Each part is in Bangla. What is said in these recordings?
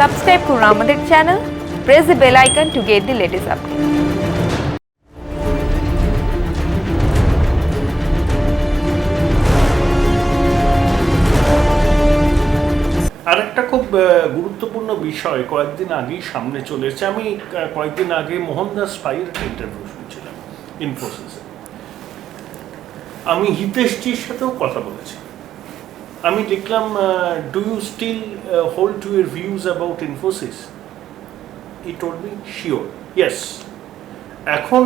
সাবস্ক্রাইব করুন আমাদের channel, press the bell icon to get the latest update. আরেকটা খুব গুরুত্বপূর্ণ বিষয় কয়েকদিন আগেই সামনে চলেছে। আমি কয়েকদিন আগে মোহনদাস পাইয়ের একটা ইন্টারভিউ শুনছিলাম ইনফোসিসে। আমি হিতেশজির সাথেও কথা বলেছি। আমি দেখলাম, do you still hold to your views about Infosys? He told me sure, yes. এখন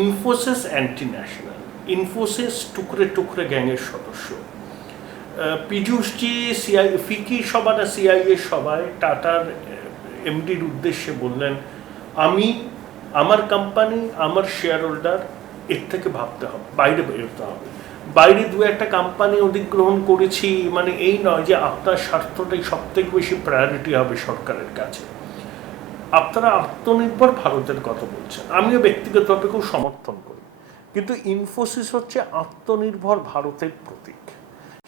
ইনফোসিস অ্যান্টি ন্যাশনাল, ইনফোসিস টুকরে টুকরে গ্যাংয়ের সদস্য। পীযূষজি ফিকি সভাটা সিআইএর সভায় টাটার এমডির উদ্দেশ্যে বললেন, আমার কোম্পানি, আমার শেয়ার হোল্ডার, এর থেকে ভাবতে হবে, বাইরে বেরোতে হবে। বাইরে দু একটা কোম্পানি অধিগ্রহণ করেছি মানে এই নয় যে আপনার স্বার্থটাই সব থেকে বেশি প্রায়োরিটি হবে সরকারের কাছে। আপনারা আত্মনির্ভর ভারতের কথা বলছেন, আমিও ব্যক্তিগতভাবে খুব সমর্থন করি, কিন্তু ইনফোসিস হচ্ছে আত্মনির্ভর ভারতের প্রতীক।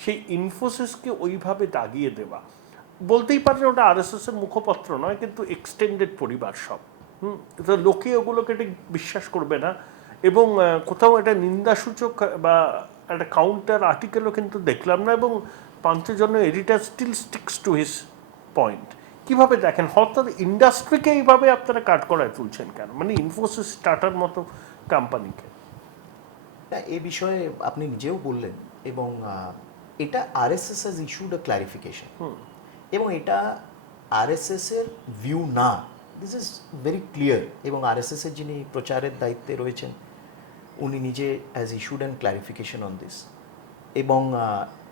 সেই ইনফোসিসকে ওইভাবে দাগিয়ে দেওয়া, বলতেই পারেন ওটা আরএসএস এর মুখপত্র নয়, কিন্তু এক্সটেন্ডেড পরিবার সব। তো লোকে ওগুলোকে ঠিক বিশ্বাস করবে না, এবং কোথাও একটা নিন্দাসূচক বা একটা কাউন্টার আর্টিকেলও কিন্তু দেখলাম না, এবং Panchjanya editor still sticks to his point. কিভাবে দেখেন, হঠাৎ ইন্ডাস্ট্রিকে এইভাবে আপনারা কাট করায় তুলছেন কেন, মানে ইনফোসিস টাটার মতো কোম্পানিকে? এ বিষয়ে আপনি নিজেও বললেন, এবং এটা RSS has issued a clarification, এবং এটা আরএসএস এর ভিউ না, দিস ইজ ভেরি ক্লিয়ার। এবং আরএসএস এর যিনি প্রচারের দায়িত্বে রয়েছেন উনি নিজে has issued an clarification on this, এবং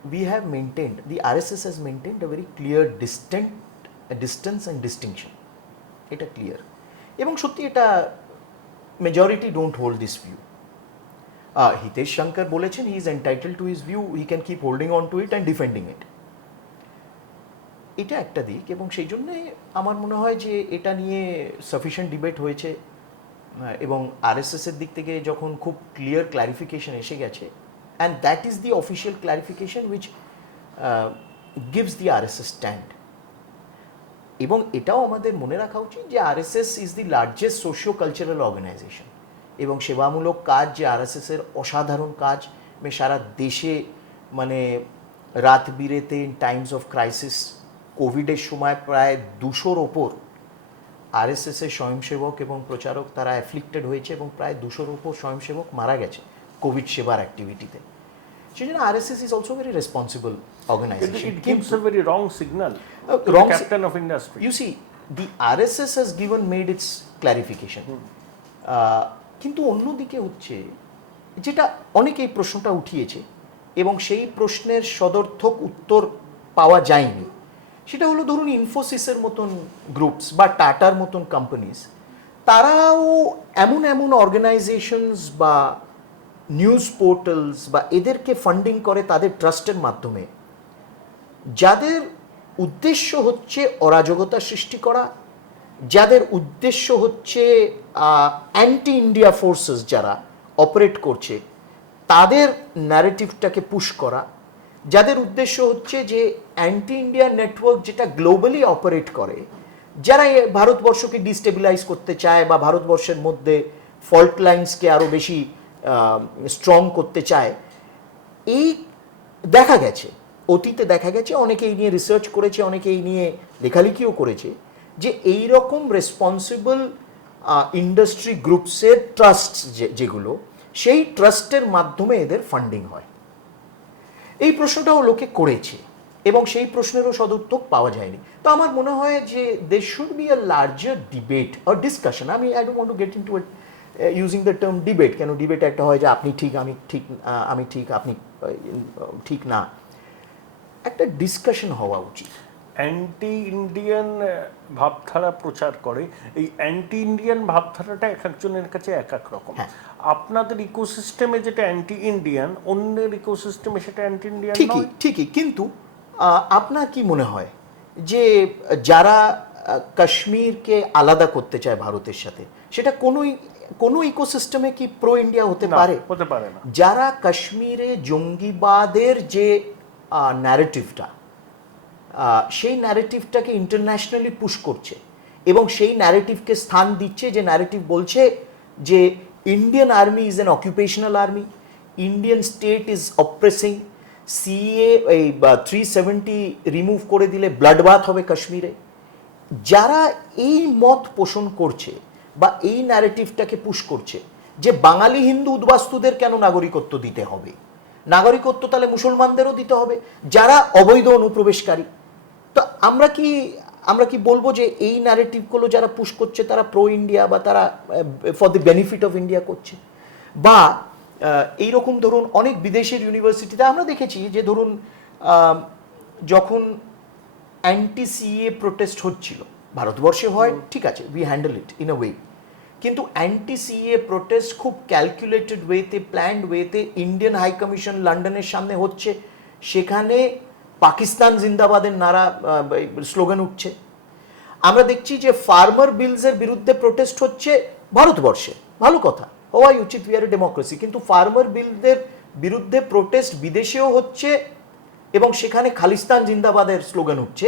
we have maintained, the RSS has maintained a very clear distance and distinction, এটা ক্লিয়ার। এবং সত্যি এটা majority don't hold this view. Hitesh Shankar বলেছেন he is entitled to his view, he can keep holding on to it and defending it, এটা একটা দিক। এবং সেই জন্যে আমার মনে হয় যে এটা নিয়ে সাফিসিয়েন্ট ডিবেট হয়েছে, এবং আরএসএস এর দিক থেকে যখন খুব ক্লিয়ার ক্লারিফিকেশন এসে গেছে, and that is the official clarification which gives the RSS stand. এবং এটাও আমাদের মনে রাখা উচিত যে RSS is the largest socio cultural organisation, এবং সেবামূলক কাজ যে আরএসএসের অসাধারণ কাজ, সারা দেশে মানে রাত বিরেতে ইন টাইমস অফ ক্রাইসিস, কোভিডের সময় প্রায় 200-র ওপর আরএসএসের স্বয়ংসেবক এবং প্রচারক তারা অ্যাফ্লিক্টেড হয়েছে, এবং প্রায় 200-র ওপর স্বয়ংসেবক মারা গেছে কোভিড সেবার অ্যাক্টিভিটিতে। সেই জন্য RSS is also very responsible organisation. It gives a very wrong signal to the captain of industry. You see, the RSS has made its clarification. কিন্তু অন্যদিকে হচ্ছে যেটা অনেকে এই প্রশ্নটা উঠিয়েছে এবং সেই প্রশ্নের সদর্থক উত্তর পাওয়া যায়নি, সেটা হলো ধরুন ইনফোসিসের মতন গ্রুপস বা টাটার মতন কোম্পানিজ, তারাও এমন এমন অর্গানাইজেশনস বা নিউজ পোর্টালস বা এদেরকে ফান্ডিং করে তাদের ট্রাস্টের মাধ্যমে, যাদের উদ্দেশ্য হচ্ছে অরাজকতা সৃষ্টি করা, যাদের উদ্দেশ্য হচ্ছে অ্যান্টি ইন্ডিয়া ফোর্সেস যারা অপারেট করছে তাদের ন্যারেটিভটাকে পুশ করা, যাদের উদ্দেশ্য হচ্ছে যে অ্যান্টি ইন্ডিয়া নেটওয়ার্ক যেটা গ্লোবালি অপারেট করে, যারা ভারতবর্ষকে ডিস্টেবিলাইজ করতে চায় বা ভারতবর্ষের মধ্যে ফল্ট লাইন্সকে আরও বেশি স্ট্রং করতে চায়। এই দেখা গেছে, অতীতে দেখা গেছে, অনেকে এই নিয়ে রিসার্চ করেছে, অনেকে এই নিয়ে লেখালেখিও করেছে, যে এই রকম রেসপন্সিবল ইন্ডাস্ট্রি গ্রুপসের ট্রাস্ট যেগুলো, সেই ট্রাস্টের মাধ্যমে এদের ফান্ডিং হয়। এই প্রশ্নটাও লোকে করেছে এবং সেই প্রশ্নেরও সদুত্তর পাওয়া যায়নি। তো আমার মনে হয় যে there should be a larger debate or discussion. I don't want to get into it using the term debate, কেন ডিবেট একটা হয় যে আপনি ঠিক আমি ঠিক, আমি ঠিক আপনি ঠিক না, একটা ডিসকাশন হওয়া উচিত। অ্যান্টি ইন্ডিয়ান ভাবধারা প্রচার করে, এই অ্যান্টি ইন্ডিয়ান ভাবধারাটা এক একজনের কাছে এক এক রকম। আপনাদের ইকোসিস্টেমে যেটা অ্যান্টি ইন্ডিয়ান, অন্যের ইকোসিস্টেমে সেটা অ্যান্টি ইন্ডিয়ান নয়। ঠিকই, কিন্তু আপনার কি মনে হয় যে যারা কাশ্মীরকে আলাদা করতে চায় ভারতের সাথে, সেটা কোনো ইকোসিস্টেমে কি প্রো ইন্ডিয়া হতে পারে? হতে পারে না। যারা কাশ্মীরে জঙ্গিবাদের যে ন্যারেটিভটা সেই ন্যারেটিভটাকে ইন্টারন্যাশনালি পুশ করছে এবং সেই ন্যারেটিভকে স্থান দিচ্ছে, যে ন্যারেটিভ বলছে যে Indian army is an occupational army, Indian state is oppressing, CA এই 370 রিমুভ করে দিলে ব্লাড বাথ হবে কাশ্মীরে। যারা এই মত পোষণ করছে বা এই ন্যারেটিভটাকে পুশ করছে যে বাঙালি হিন্দু উদ্বাস্তুদের কেন নাগরিকত্ব দিতে হবে, নাগরিকত্ব তাহলে মুসলমানদেরও দিতে হবে যারা অবৈধ অনুপ্রবেশকারী। তো আমরা কি বলবো যে এই ন্যারেটিভগুলো যারা পুশ করছে তারা প্রো ইন্ডিয়া বা তারা for the benefit of India করছে? বা এইরকম ধরুন অনেক বিদেশের ইউনিভার্সিটিতে আমরা দেখেছি যে ধরুন যখন অ্যান্টি সিএ প্রোটেস্ট হচ্ছিল, ভারতবর্ষে হয় ঠিক আছে, we handle it in a way, কিন্তু অ্যান্টি সিএ প্রোটেস্ট খুব ক্যালকুলেটেড ওয়েতে, প্ল্যান্ড ওয়েতে ইন্ডিয়ান হাই কমিশন লন্ডনের সামনে হচ্ছে, সেখানে পাকিস্তান জিন্দাবাদের নারা স্লোগান উঠছে। আমরা দেখছি যে ফার্মার বিলসের বিরুদ্ধে প্রোটেস্ট হচ্ছে ভারতবর্ষে, ভালো কথা, হওয়াই উচিত, উই আর এ ডেমোক্রেসি, কিন্তু ফার্মার বিলদের বিরুদ্ধে প্রোটেস্ট বিদেশেও হচ্ছে এবং সেখানে খালিস্তান জিন্দাবাদের স্লোগান উঠছে,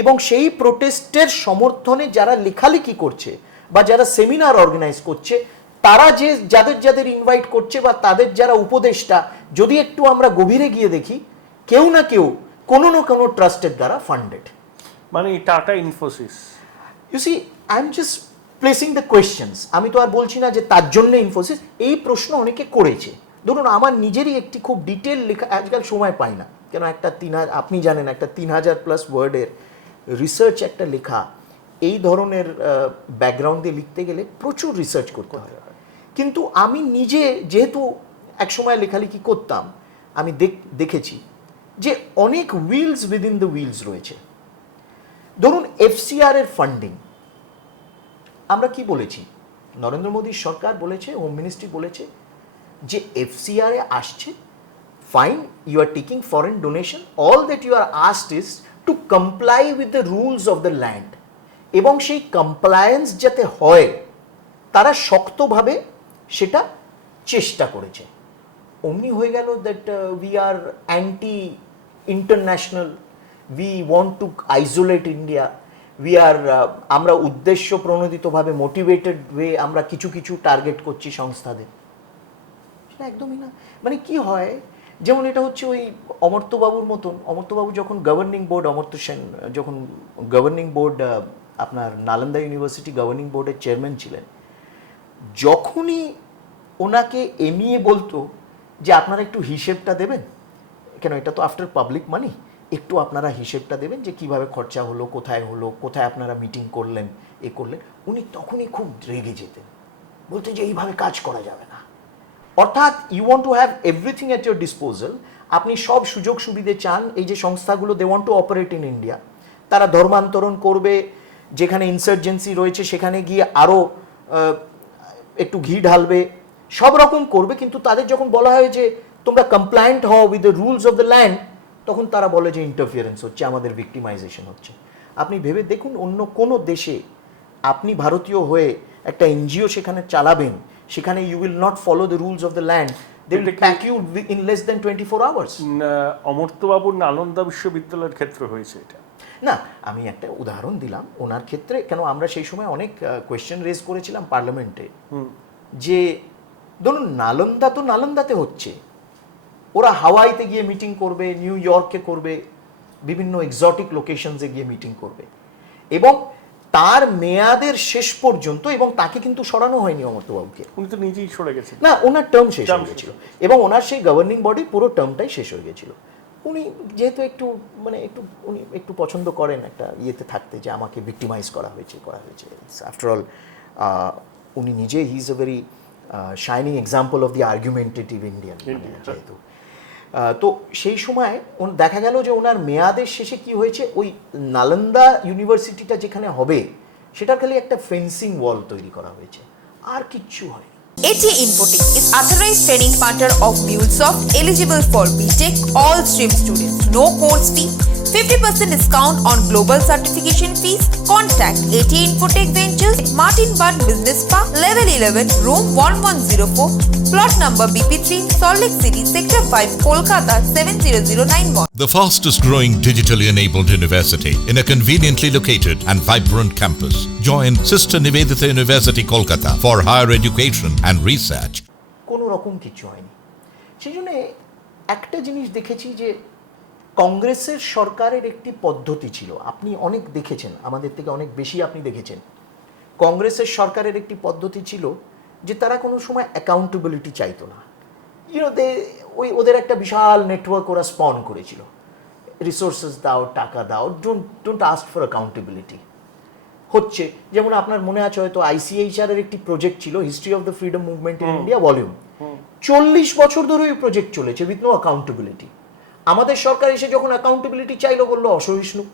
এবং সেই প্রোটেস্টের সমর্থনে যারা লেখালেখি করছে বা যারা সেমিনার অর্গানাইজ করছে, তারা যে যাদের ইনভাইট করছে বা তাদের যারা উপদেষ্টা, যদি একটু আমরা গভীরে গিয়ে দেখি, কেউ না কেউ কোনো না কোনো ট্রাস্টের দ্বারা ফান্ডেড। মানে Tata Infosys, you see, I am just placing the questions. আমি তো আর বলছি না যে তার জন্য ইনফোসিস, এই প্রশ্ন অনেকে করেছে। ধরুন আমার নিজেরই একটি খুব ডিটেল লেখা, আজকাল সময় পাই না, কেন একটা আপনি জানেন একটা 3000+ ওয়ার্ডের রিসার্চ একটা লেখা, এই ধরনের ব্যাকগ্রাউন্ড দিয়ে লিখতে গেলে প্রচুর রিসার্চ করতে হয়। কিন্তু আমি নিজে যেহেতু একসময় লেখালেখি করতাম, আমি দেখেছি যে অনেক উইলস উইদিন দ্য উইলস রয়েছে। ধরুন এফসিআর এর ফান্ডিং, আমরা কি বলেছি, নরেন্দ্র মোদীর সরকার বলেছে, হোম মিনিস্ট্রি বলেছে যে এফসিআর এ আসছে, fine, you are taking foreign donation, all that you are asked is to comply with the rules of the land, এবং সেই কমপ্লায়েন্স যাতে হয় তারা শক্তভাবে সেটা চেষ্টা করেছে। অমনি হয়ে গেল that we are anti international, we want to isolate India, আমরা উদ্দেশ্য প্রণোদিতভাবে মোটিভেটেড হয়ে আমরা কিছু কিছু টার্গেট করছি সংস্থাদের। সেটা একদমই না। মানে কি হয়, যেমন এটা হচ্ছে ওই অমর্ত্যবাবুর মতন, অমর্ত্যবাবু যখন গভর্নিং বোর্ড, অমর্ত্য সেন যখন গভর্নিং বোর্ড, আপনার নালন্দা ইউনিভার্সিটি গভর্নিং বোর্ডের চেয়ারম্যান ছিলেন, যখনই ওনাকে এমইএ বলতো যে আপনারা একটু হিসেবটা দেবেন, কেন এটা তো আফটার পাবলিক মানি, একটু আপনারা হিসেবটা দেবেন যে কিভাবে খরচা হলো, কোথায় আপনারা মিটিং করলেন, এ করলেন, উনি তখনই খুব রেগে যেতেন, বলতেন যে এইভাবে কাজ করা যাবে না। অর্থাৎ you want to have everything at your disposal, আপনি সব সুযোগ সুবিধে চান। এই যে সংস্থাগুলো, they want to operate in India, তারা ধর্মান্তরণ করবে, যেখানে ইনসার্জেন্সি রয়েছে সেখানে গিয়ে আরও একটু ঘি ঢালবে, সব রকম করবে, কিন্তু তাদের যখন বলা হয় যে তোমরা কমপ্লায়েন্ট হও with the rules of the land, তখন তারা বলে যে ইন্টারফিয়ারেন্স হচ্ছে, আমাদের ভিক্টিমাইজেশন হচ্ছে। আপনি ভেবে দেখুন অন্য কোনো দেশে আপনি ভারতীয় হয়ে একটা এনজিও সেখানে চালাবেন, সেখানে you will not follow the rules of the land, they will pack you in less than 24 hours. অমর্ত্যবাবুর নালন্দা বিশ্ববিদ্যালয়ের ক্ষেত্রে হয়েছে এটা না, আমি একটা উদাহরণ দিলাম ওনার ক্ষেত্রে, কেন আমরা সেই সময় অনেক কোয়েশ্চেন রেজ করেছিলাম পার্লামেন্টে, যে ধরুন নালন্দা তো নালন্দাতে হচ্ছে, ওরা হাওয়াইতে গিয়ে মিটিং করবে, নিউ ইয়র্কে করবে, বিভিন্ন এক্সোটিক লোকেশনসে গিয়ে মিটিং করবে, এবং তার মেয়াদের শেষ পর্যন্ত, এবং তাকে কিন্তু সরানো হয়নি অমর্ত্যবাবুকে, উনি তো নিজেই সরে গেছেন, না ওনার টার্ম শেষ হয়ে গেছিল, এবং ওনার সেই গভর্নিং বডি পুরো টার্মটাই শেষ হয়ে গেছিল। উনি যেহেতু উনি একটু পছন্দ করেন একটা ইয়েতে থাকতে, যে আমাকে ভিক্টিমাইজ করা হয়েছে। আফটার অল উনি নিজে he is a very shining example of the argumentative Indian, যেহেতু তো সেই সময় দেখা গেল যে ওনার মেয়াদের শেষে কি হয়েছে, ওই নালন্দা ইউনিভার্সিটিটা যেখানে হবে সেটার খালি একটা ফেন্সিং ওয়াল তৈরি করা হয়েছে, আর কিচ্ছু হয়। AT Infotech is authorized training partner of MuleSoft, eligible for BTech, all stream students. No course fee, 50% discount on global certification fees. Contact AT Infotech Ventures, Martin Bud Business Park, Level 11, Room 1104, Plot number BP3, Salt Lake City, Sector 5, Kolkata 70091. The fastest growing digitally enabled university in a conveniently located and vibrant campus. Join Sister Nivedita University, Kolkata for higher education and research. কোনো রকম কিছু হয়নি। সেই জন্য একটা জিনিস দেখেছি যে কংগ্রেসের সরকারের একটি পদ্ধতি ছিল, আপনি অনেক দেখেছেন, আমাদের থেকে অনেক বেশি আপনি দেখেছেন। কংগ্রেসের সরকারের একটি পদ্ধতি ছিল যে তারা কোনো সময় অ্যাকাউন্টেবিলিটি চাইতো না। ওদের একটা বিশাল নেটওয়ার্ক ওরা স্পন করেছিল, রিসোর্সেস দাও, টাকা দাও, ডোন্ট আস্ক ফর অ্যাকাউন্টেবিলিটি। হচ্ছে যেমন আপনার মনে আছে হয়তো ICHR এর একটি প্রজেক্ট ছিল, history of the freedom movement in India volume, 40 বছর ধরে ওই প্রজেক্ট চলেছে উইথ নো অ্যাকাউন্টেবিলিটি। আমাদের সরকার এসে যখন অ্যাকাউন্টেবিলিটি চাইলো বললো অসহিষ্ণু।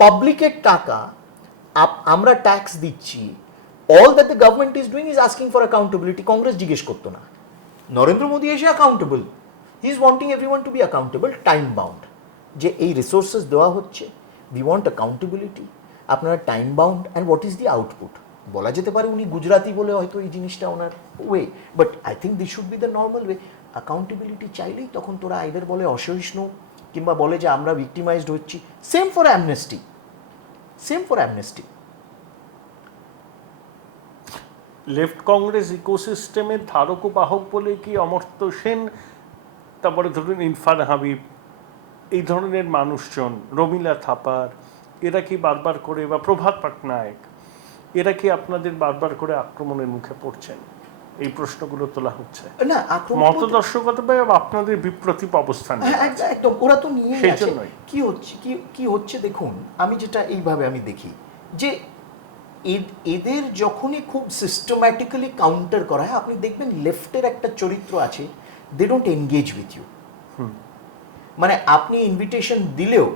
পাবলিকের টাকা আমরা ট্যাক্স দিচ্ছি, all that the government is doing is asking for accountability. Congress জিজ্ঞেস করতো না। নরেন্দ্র মোদী এসে accountable, he is wanting everyone to be accountable, time bound, যে এই রিসোর্সেস দেওয়া হচ্ছে, উই ওয়ান্ট অ্যাকাউন্টেবিলিটি, আপনারা time bound, and what is the output. বলা যেতে পারে উনি গুজরাটি বলে হয়তো এই জিনিসটা ওনার way, but I think this should be the normal way. Accountability চাইলেই তখন তোরা আইদার বলে অসহিষ্ণু কিংবা বলে যে আমরা ভিক্টিমাইজড হচ্ছি। Same for amnesty, same for amnesty. Left Congress ইকোসিস্টেমের ধারক ও বাহক বলে কি অমর্ত্য সেন, তারপরে ধরুন ইরফান হাবিব, এই ধরনের মানুষজন, রমিলা থাপার, এরা কি বারবার করে, বা প্রভাত পাটনায়ক, এরা কি আপনাদের বারবার করে আক্রমণের মুখে পড়ছেন? এই প্রশ্নগুলো তোলা হচ্ছে না, মতদর্শকতায় আপনাদের বিপ্রতীপ অবস্থান। একদম, ওরা তো নিয়ে সেই জন্যই কি হচ্ছে দেখুন, আমি যেটা এইভাবে আমি দেখি যে এদের যখনই খুব সিস্টেম্যাটিক্যালি কাউন্টার করা হয়, আপনি দেখবেন লেফটের একটা চরিত্র আছে, they don't engage with you. মানে আপনি ইনভিটেশন দিলেও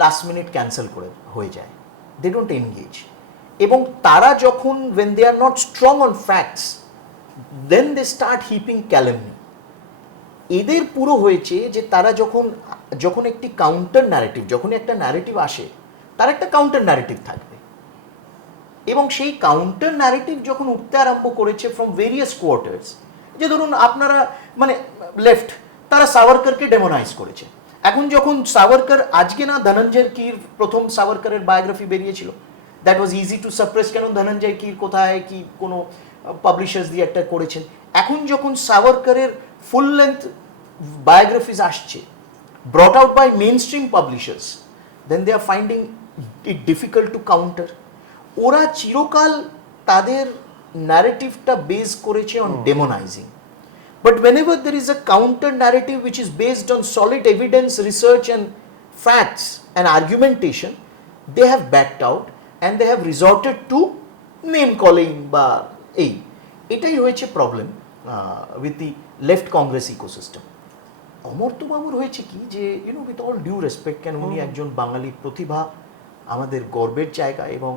লাস্ট মিনিট ক্যান্সেল করে হয়ে যায়, দে ডোন্ট এনগেজ। এবং তারা যখন when they are not strong on facts, then they start heaping calumny. এদের পুরো হয়েছে যে তারা যখন একটি কাউন্টার ন্যারেটিভ, যখন একটা ন্যারেটিভ আসে, তার একটা কাউন্টার ন্যারেটিভ থাকবে, এবং সেই কাউন্টার ন্যারেটিভ যখন উঠতে আরম্ভ করেছে ফ্রম ভেরিয়াস কোয়ার্টার্স, যে ধরুন আপনারা মানে লেফট, তারা সাভারকারকে ডেমোনাইজ করেছে। এখন যখন সাভারকার, আজকে না ধনঞ্জয় কীর প্রথম সাভারকারের বায়োগ্রাফি বেরিয়েছিল, that was easy to suppress, কেন ধনঞ্জয় কীর কোথায় কি কোনো পাবলিশার্স দিয়ে একটা করেছেন। এখন যখন সাভারকারের ফুল লেন্থ বায়োগ্রাফিজ আসছে, brought out by main stream publishers, then they are finding it difficult to counter. ওরা চিরকাল তাদের ন্যারেটিভটা বেস করেছে on demonising, but whenever there is a counter narrative which is based on solid evidence, research and facts and argumentation, they have backed out and they have resorted to name calling বা এটাই হয়েছে problem with the left Congress ecosystem. Amartya বাবুর হয়েছে কি যে উইথ অল ডিউ রেসপেক্ট, কেন উনি একজন বাঙালি প্রতিভা, আমাদের গর্বের জায়গা, এবং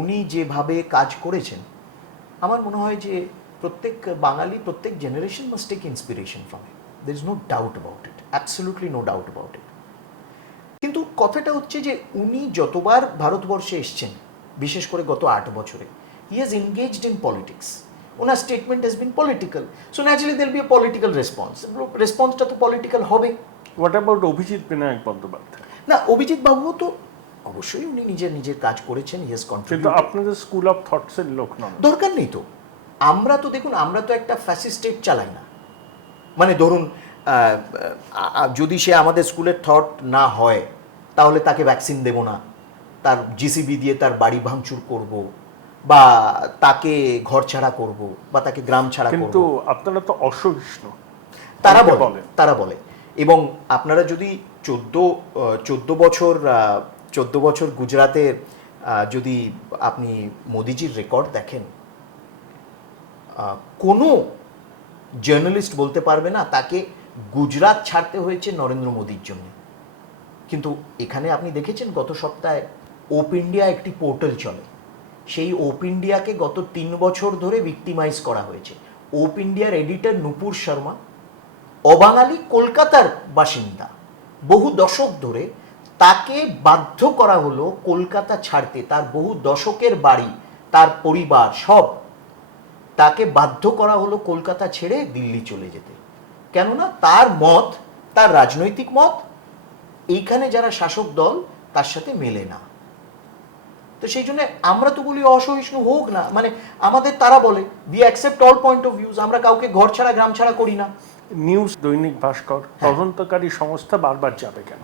উনি যেভাবে কাজ করেছেন, আমার মনে হয় যে প্রত্যেক বাঙালি, প্রত্যেক generation must take inspiration from it, there is no doubt about it, absolutely no doubt about it. কিন্তু কথাটা হচ্ছে যে উনি যতবার ভারতবর্ষে এসছেন, বিশেষ করে গত 8 বছরে, he has engaged in politics, ওনার statement has been political, so naturally there be a political response, রেসপন্সটা তো পলিটিক্যাল হবে। What about Abhijit Vinayak Bandyopadhyay? না, অভিজিৎ বাবুও তো অবশ্যই উনি নিজের কাজ করেছেন, হি হ্যাজ কন্ট্রিবিউটেড। কিন্তু আপনাদের স্কুল অফ থটসের লোক নন, দরকার নেই তো। আমরা তো দেখুন, আমরা তো একটা ফ্যাসিস্ট স্টেট চালাই না। মানে ধরুন, যদি সে আমাদের স্কুলের থট না হয়, তাহলে তাকে ভ্যাকসিন দেব না, তার জিসিবি দিয়ে তার বাড়ি ভাঙচুর করব, বা তাকে ঘর ছাড়া করব, বা তাকে গ্রাম ছাড়া করব। কিন্তু আপনারা তো অসহিষ্ণু, তারা বলে। এবং আপনারা যদি 14 বছর গুজরাতের যদি আপনি মোদিজির রেকর্ড দেখেন, কোনো জার্নালিস্ট বলতে পারবে না তাকে গুজরাট ছাড়তে হয়েছে নরেন্দ্র মোদির জন্য। কিন্তু এখানে আপনি দেখেছেন গত সপ্তাহে ওপ ইন্ডিয়া একটি পোর্টাল চলে, সেই ওপ ইন্ডিয়াকে গত 3 বছর ধরে ভিক্টিমাইজ করা হয়েছে। ওপ ইন্ডিয়ার এডিটর নুপুর শর্মা অবাঙালি কলকাতার বাসিন্দা, বহু দশক ধরে তাকে বাধ্য করা হলো কলকাতা ছাড়তে, তার বহু দশকের বাড়ি, তার পরিবার সব, তাকে বাধ্য করা হলো কলকাতা ছেড়ে দিল্লি চলে যেতে। কেননা তার মত, তার রাজনৈতিক মত এইখানে যারা শাসক দল তার সাথে মেলে না। তো সেই জন্য আমরা তো বলি অসহিষ্ণু হোক না, মানে আমাদের তারা বলে we accept all point of views, আমরা কাউকে ঘর ছাড়া গ্রাম ছাড়া করি না। নিউজ দৈনিক ভাস্কর তদন্তকারী সংস্থা বারবার যাবে কেন?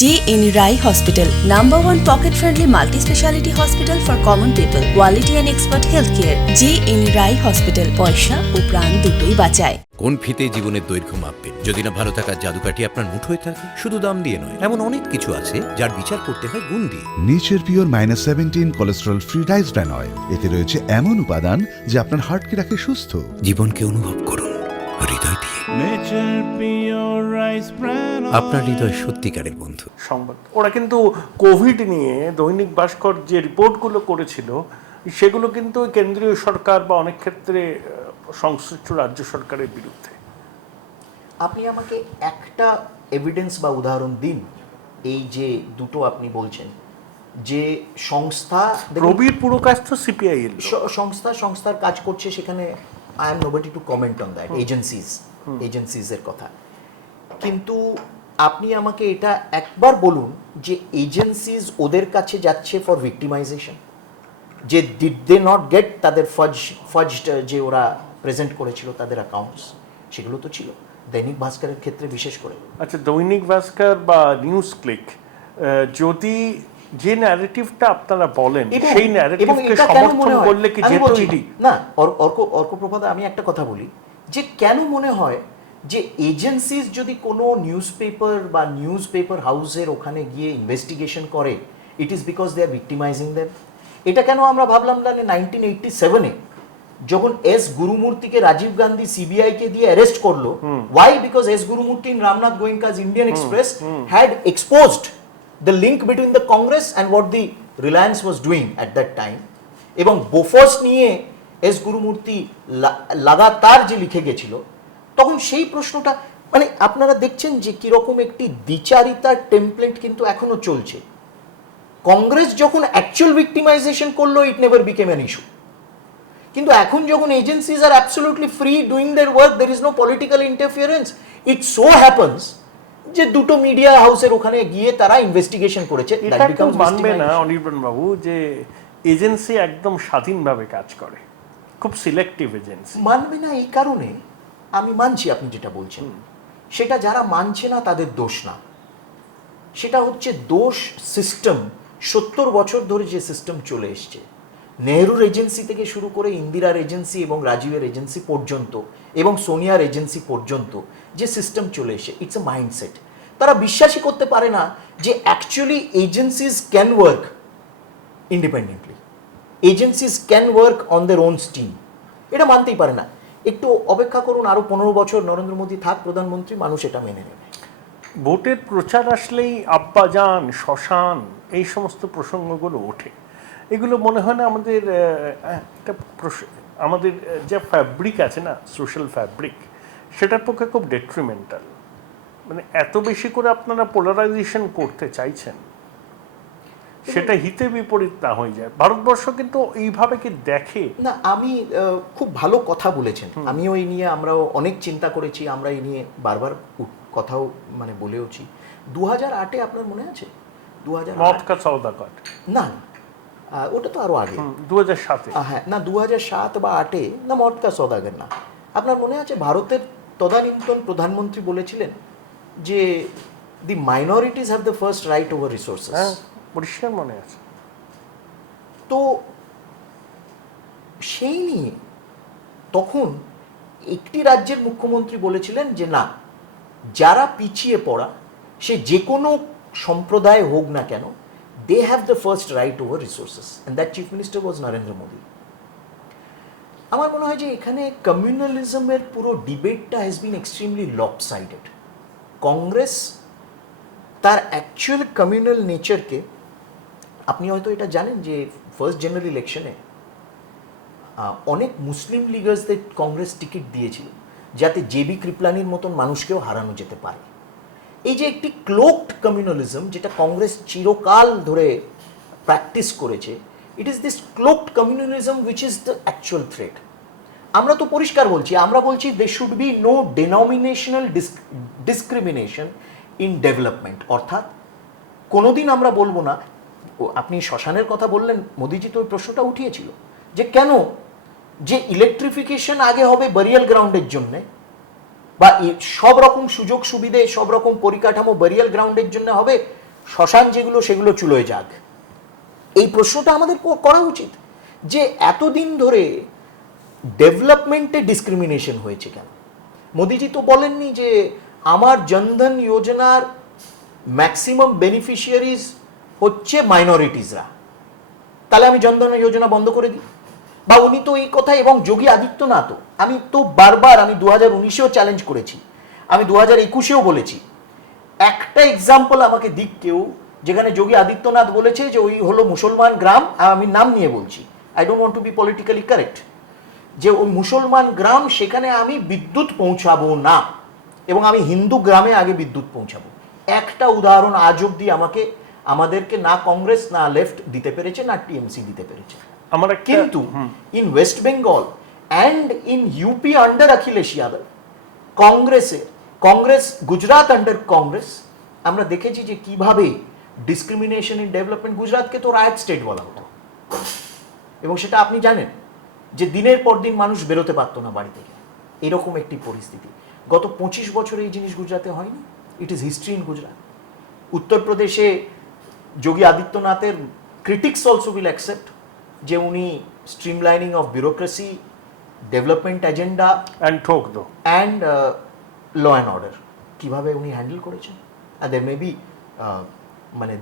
JN Rai Hospital, #1 pocket-friendly multi-speciality hospital for common people. Quality and expert healthcare. JN Rai Hospital, পয়সা ও প্রাণ দুটোই বাঁচায়। কোন ফিতে জীবনের দৈর্ঘ্য মাপবেন? যদি না ভালো থাকার জাদুকাঠি আপনার মুঠোয় থাকে, শুধু দাম দিয়ে নয়, এমন অনেক কিছু আছে যার বিচার করতে হয় গুণ দিয়ে। Nature pure -17 cholesterol free rice bran oil, এতে রয়েছে এমন উপাদান যা আপনার হার্টকে রাখে সুস্থ। জীবনকে অনুভব করুন হৃদয় দিয়ে। আপনার হৃদয় সত্যিকারের বন্ধু। সংবাদ ওরা কিন্তু কোভিড নিয়ে দৈনিক ভাস্কর যে রিপোর্টগুলো করেছিল সেগুলো কিন্তু কেন্দ্রীয় সরকার বা অনেক ক্ষেত্রে সংশ্লিষ্ট রাজ্য সরকারের বিরুদ্ধে। আপনি আমাকে একটা এভিডেন্স বা উদাহরণ দিন, এই যে দুটো আপনি বলছেন যে সংস্থা, রবির পুরো কাজ তো সিপিআই এর সংস্থার কাজ করছে, সেখানে I am nobody to comment on that, এজেন্সিজের কথা। কিন্তু আপনি আমাকে এটা একবার বলুন যে এজেন্সিজ ওদের কাছে যাচ্ছে ফর ভিক্টিমাইজেশন, যে ডিড দে নট গেট তাদের ফজড যে ওরা প্রেজেন্ট করেছিল তাদের অ্যাকাউন্টস, সেগুলো তো ছিল দৈনিক ভাস্করের ক্ষেত্রে বিশেষ করে। আচ্ছা, দৈনিক ভাস্কর বা নিউজ ক্লিক যদি যে ন্যারেটিভটা আপনারা বলেন সেই ন্যারেটিভকে সমর্থন করলে কি যেত ইডি? না, অর্কপ্রভাদা, আমি একটা কথা বলি যে কেন মনে হয় যে এজেন্সিজ যদি কোনো নিউজ পেপার হাউসের ওখানে গিয়ে ইনভেস্টিগেশন করে, it is because they are victimising them. এটা কেন আমরা ভাবলাম না 1987-এ যখন এস গুরুমূর্তিকে রাজীব গান্ধী সিবিআই কে দিয়ে অ্যারেস্ট করলো, why? Because S Gurumurthy in Ramnath Goenka's Indian Express had exposed the link between the Congress and what the Reliance was doing at that time, এবং বোফোর্স নিয়ে এস গুরুমূর্তি লাগাতার যে লিখে গেছিল, তখন সেই প্রশ্নটা, মানে আপনারা দেখছেন যে কিরকম একটি দ্বিচারিতার টেমপ্লেট কিন্তু এখনো চলছে। কংগ্রেস যখন অ্যাকচুয়াল ভিক্টিমাইজেশন করলো, it never became an issue. কিন্তু এখন যখন agencies are absolutely free doing their work, there is no political interference, it so happens যে দুটো মিডিয়া হাউসের ওখানে গিয়ে তারা ইনভেস্টিগেশন করেছে। এটা কেউ মানবে না অনির্বাণ বাবু যে এজেন্সি একদম স্বাধীনভাবে কাজ করে, খুব সিলেক্টিভ এজেন্সি। মানবে না এই কারণে আমি মানছি আপনি যেটা বলছেন, সেটা যারা মানছে না তাদের দোষ না, সেটা হচ্ছে দোষ সিস্টেম। 70 বছর ধরে যে সিস্টেম চলে এসছে, নেহরুর এজেন্সি থেকে শুরু করে ইন্দিরার এজেন্সি এবং রাজীবের এজেন্সি পর্যন্ত এবং সোনিয়ার এজেন্সি পর্যন্ত যে সিস্টেম চলে এসে, ইটস এ মাইন্ডসেট। তারা বিশ্বাসই করতে পারে না যে actually agencies can work independently, agencies can work on there on steam, এটা মানতেই পারে না। একটু অপেক্ষা করুন, আরো 15 বছর নরেন্দ্র মোদী থাক প্রধানমন্ত্রী, মানুষ এটা মেনে নেবে। ভোটের প্রচার আসলেই আব্বাজান, শ্মশান, এই সমস্ত প্রসঙ্গগুলো ওঠে। এগুলো মনে হয় না আমাদের আমাদের যে ফ্যাব্রিক আছে না, সোশ্যাল ফ্যাব্রিক, সেটার পক্ষে খুব ডেট্রিমেন্টাল। মানে এত বেশি করে আপনারা পোলারাইজেশন করতে চাইছেন, সেটা হিতে বিপরীত না হয়ে যায়। ভারতবর্ষ কিন্তু এইভাবে কি দেখে না। আমি খুব ভালো কথা বলেছেন, আমিও এই নিয়ে, আমরাও অনেক চিন্তা করেছি, আমরা এই নিয়ে বারবার কথাও মানে বলেওছি। 2008-এ আপনার মনে আছে? 2008 না, ওটা তো আরো আগে, 2007-এ। হ্যাঁ, না 2007 বা 8-এ, না মটকা সওদাগর না। আপনার মনে আছে ভারতের তদানীন্তন প্রধানমন্ত্রী বলেছিলেন যে the minorities have the first right over resources. হ্যাঁ, পরিষ্কার মনে আছে। তো সেই নিয়ে তখন একটি রাজ্যের মুখ্যমন্ত্রী বলেছিলেন যে না, যারা পিছিয়ে পড়া, সে যে কোনো সম্প্রদায় হোক না কেন, they have the first right over resources, and that chief minister was Narendra Modi. আমার মনে হয় যে এখানে কমিউনালিজমের পুরো ডিবেটটা has been extremely lopsided. Congress তার অ্যাকচুয়াল কমিউনাল নেচারকে, আপনি হয়তো এটা জানেন যে ফার্স্ট জেনারেল ইলেকশনে অনেক মুসলিম লিগার্সদের কংগ্রেস টিকিট দিয়েছিল, যাতে জেবি কৃপলানির মতন মানুষকেও হারানো যেতে পারে। এই যে একটি ক্লোকড কমিউনালিজম যেটা কংগ্রেস চিরকাল ধরে প্র্যাকটিস করেছে, it is this cloaked communalism which is the actual threat. আমরা তো পরিষ্কার বলছি, আমরা বলছি they should be no denominational discrimination in development, অর্থাৎ কোনোদিন আমরা বলবো না। আপনি শ্মশানের কথা বললেন, মোদিজি তো ওই প্রশ্নটা উঠিয়েছিল যে কেন যে ইলেকট্রিফিকেশন আগে হবে বারিয়াল গ্রাউন্ডের জন্য, বা সব রকম সুযোগ সুবিধে সব রকম পরিকাঠামো বারিয়াল গ্রাউন্ডের জন্য হবে, শ্মশান যেগুলো সেগুলো চুলোয় যাক। এই প্রশ্নটা আমাদের করা উচিত যে এতদিন ধরে ডেভেলপমেন্টে ডিসক্রিমিনেশন হয়েছে কেন। মোদিজি তো বলেননি যে আমার জনধন যোজনার ম্যাক্সিমাম বেনিফিশিয়ারিজ হচ্ছে মাইনরিটিসরা, তাহলে আমি জনধন যোজনা বন্ধ করে দিই। বা উনি তো এই কথা, এবং যোগী আদিত্যনাথ, আমি তো বারবার, আমি 2019-এও চ্যালেঞ্জ করেছি, আমি 2021-এও বলেছি, একটা এক্সাম্পল আমাকে দিক কেউ যেখানে যোগী আদিত্যনাথ বলেছে যে ওই হলো মুসলমান গ্রাম, আর আমি নাম নিয়ে বলছি, I don't want to be politically correct, যে ওই মুসলমান গ্রাম সেখানে আমি বিদ্যুৎ পৌঁছাবো না এবং আমি হিন্দু গ্রামে আগে বিদ্যুৎ পৌঁছাবো। একটা উদাহরণ আজ অব্দি আমাদেরকে না কংগ্রেস না লেফট দিতে পেরেছে, না টিএমসি দিতে পেরেছে। কিন্তু in West Bengal and in UP under Akhilesh Yadav, Congress Gujarat under Congress, আমরা দেখেছি যে কিভাবে ডিসক্রিমিনেশন ইন ডেভেলপমেন্ট, গুজরাটকে তো রায়ট স্টেট বলা হতো, এবং সেটা আপনি জানেন যে দিনের পর দিন মানুষ বেরোতে পারতো না বাড়ি থেকে, এরকম একটি পরিস্থিতি। গত 25 বছরে এই জিনিস গুজরাটে হয়নি, it is history in Gujarat. উত্তরপ্রদেশে যোগী আদিত্যনাথের ক্রিটিক্স অলসো উইল অ্যাকসেপ্ট যে উনি streamlining of bureaucracy, development agenda and law and order কীভাবে উনি হ্যান্ডেল করেছেন। আর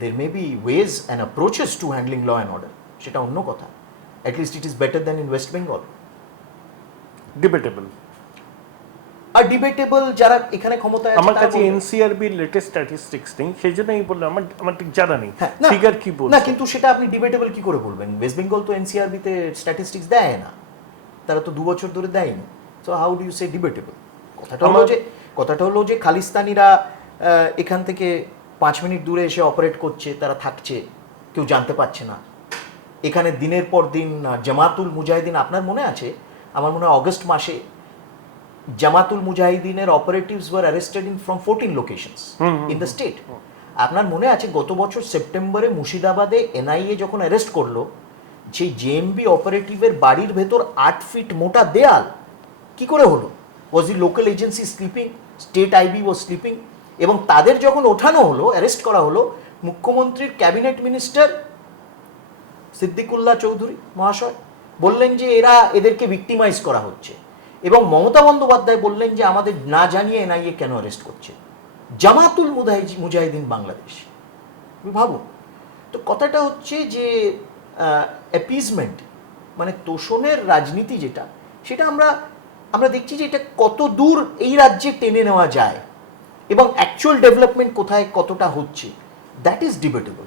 there may be ways and approaches to handling law and order, সেটা অন্য কথা। At least it is better than in West Bengal. আর ডিবেটেবল যারা এখানে ক্ষমতায় আছে, আমার কাছে এনসিআরবির লেটেস্ট স্ট্যাটিস্টিক্স নেই, সেই জন্য আমি বললাম আমার ঠিক জানা নেই ফিগার কি বলছে না, কিন্তু সেটা আপনি ডিবেটেবল কি করে বলবেন? ওয়েস্ট বেঙ্গল তো এনসিআরবি তে স্ট্যাটিস্টিক্স দেয় না, তারা তো 2 বছর ধরে দেয়নি। So how do you say debatable? কথাটা হলো যে খালিস্তানিরা এখান থেকে 5 মিনিট দূরে এসে অপারেট করছে, তারা থাকছে, কেউ জানতে পারছে না। এখানে দিনের পর দিন জামাতুল মুজাহিদিন, আপনার মনে আছে, আমার মনে হয় অগস্ট মাসে জামাতুল মুজাহিদিনের operatives were arrested in from 14 locations in the state. আপনার মনে আছে গত বছর সেপ্টেম্বরে মুর্শিদাবাদে এনআইএ যখন অ্যারেস্ট করলো, সেই জেএমবি অপারেটিভের বাড়ির ভেতর 8 ফিট মোটা দেয়াল, কি করে হলো? Was the local agency sleeping? State IB was sleeping? এবং তাদের যখন ওঠানো হলো, অ্যারেস্ট করা হলো, মুখ্যমন্ত্রীর ক্যাবিনেট মিনিস্টার সিদ্দিকুল্লাহ চৌধুরী মহাশয় বললেন যে এদেরকে ভিক্টিমাইজ করা হচ্ছে, এবং মমতা বন্দ্যোপাধ্যায় বললেন যে আমাদের না জানিয়ে এনআইএ কেন অ্যারেস্ট করছে জামাতুল মুজাহিদিন বাংলাদেশ। ভাবুন তো, কথাটা হচ্ছে যে অ্যাপিজমেন্ট, মানে তোষণের রাজনীতি যেটা, সেটা আমরা দেখছি যে এটা কত দূর এই রাজ্যে টেনে নেওয়া যায়, এবং অ্যাকচুয়াল ডেভেলপমেন্ট কোথায় কতটা হচ্ছে, দ্যাট ইজ ডিবেটেবল।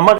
আমার